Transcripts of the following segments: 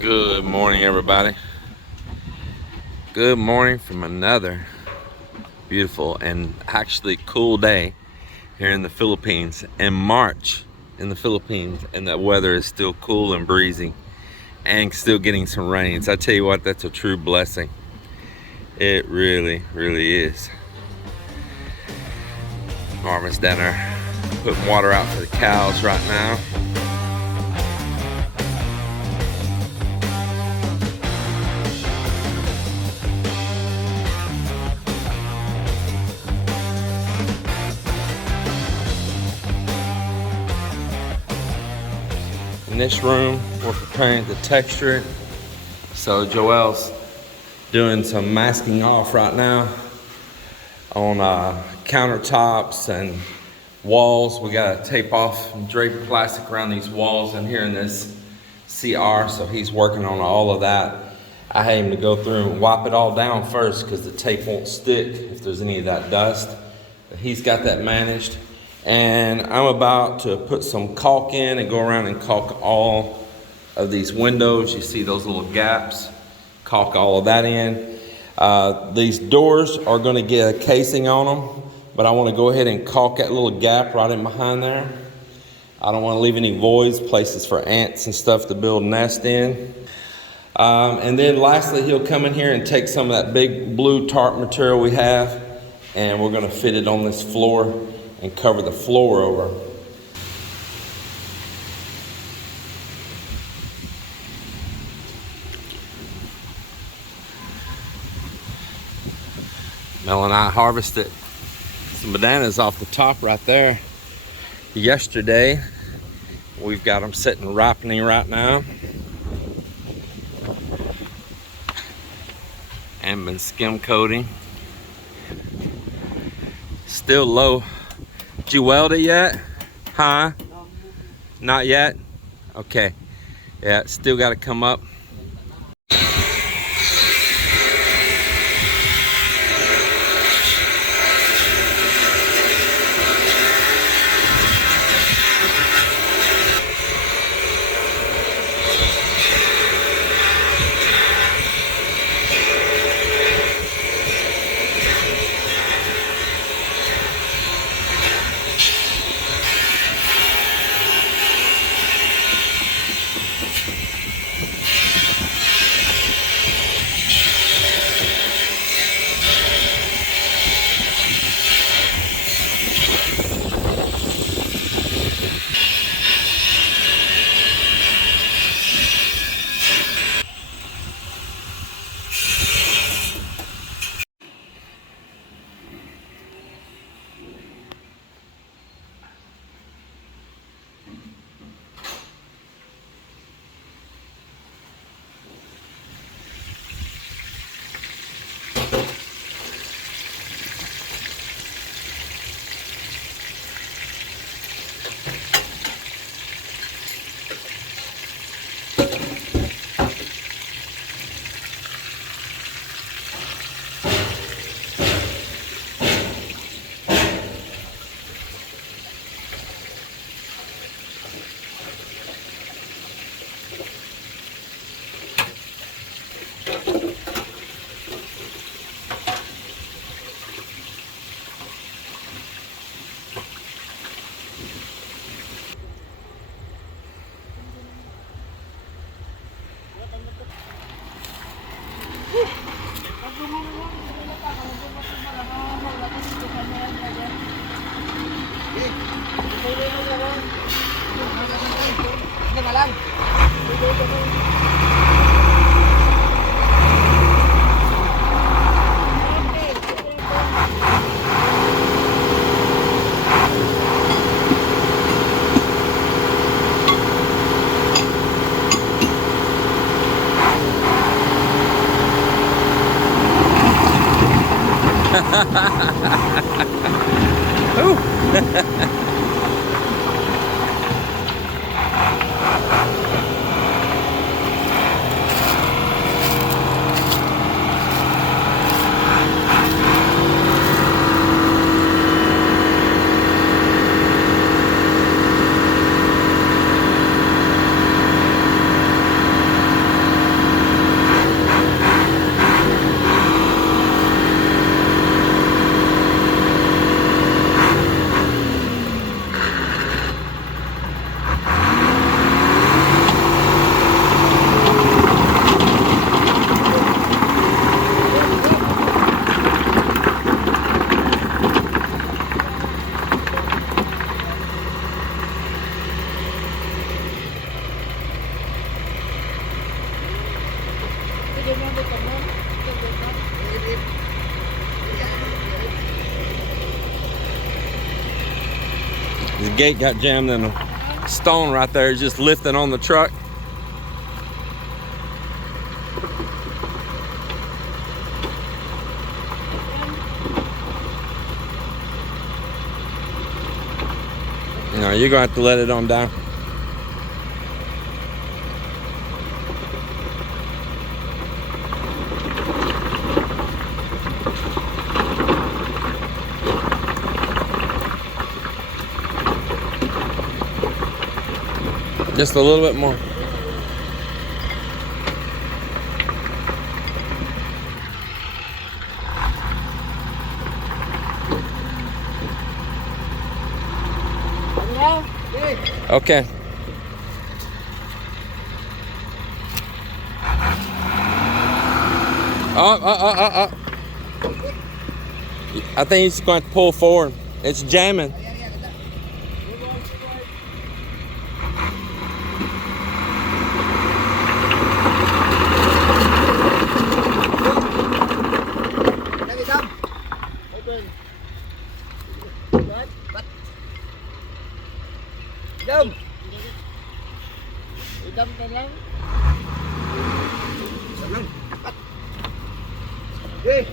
Good morning, everybody. Good morning from another beautiful and actually cool day here in the Philippines in March in the Philippines, and the weather is still cool and breezy and still getting some rains. I tell you what, that's a true blessing. It really, really is. Marvin's down there putting water out for the cows right now. In this room, we're preparing to texture it. So Joelle's doing some masking off right now on countertops and walls. We got to tape off and drape plastic around these walls in here in this CR. So he's working on all of that. I had him to go through and wipe it all down first because the tape won't stick if there's any of that dust. But he's got that managed. And I'm about to put some caulk in and go around and caulk all of these windows. You see those little gaps, caulk all of that in. These doors are going to get a casing on them, but I want to go ahead and caulk that little gap right in behind there. I don't want to leave any voids, places for ants and stuff to build nests in. And then lastly, he'll come in here and take some of that big blue tarp material we have, and we're going to fit it on this floor and cover the floor over. Mel and I harvested some bananas off the top right there yesterday. We've got them sitting ripening right now and been skim coating. Still low. Did you weld it yet? Huh? Not yet? Okay. Yeah, it's still got to come up. gate got jammed and a stone right there is just lifting on the truck. No, you're gonna have to let it on down. Just a little bit more. Okay. I think he's going to pull forward. It's jamming. Dum. Idam ka lang. Sanang. Okay.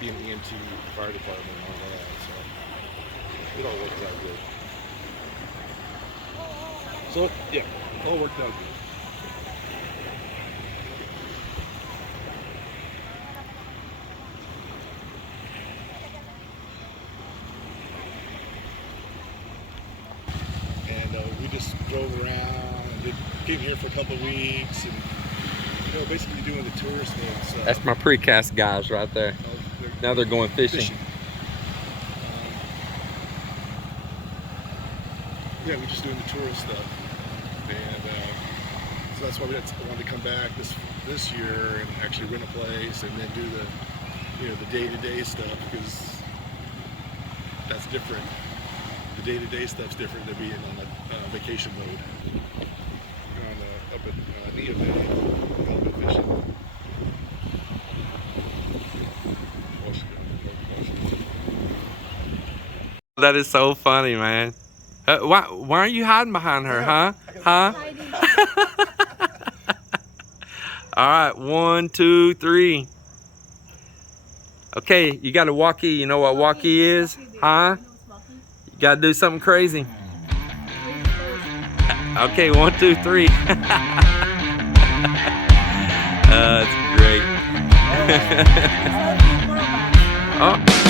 Be an EMT fire department and all that, so it all worked out good. So yeah, it all worked out good. And we just drove around, came here for a couple of weeks, and basically doing the tourist thing. So. That's my precast guys right there. Now they're going fishing. Yeah, we're just doing the tourist stuff, and so that's why I wanted to come back this year and actually rent a place and then do the day-to-day stuff, because that's different. The day-to-day stuff's different than being on a vacation mode. Up at Nia Bay, halibut fishing. That is so funny, man. Why aren't you hiding behind her, huh? Huh? All right, 1, 2, 3. Okay, you got a walkie. You know what walkie is? Huh? You got to do something crazy. Okay, 1, 2, 3. That's great. Oh.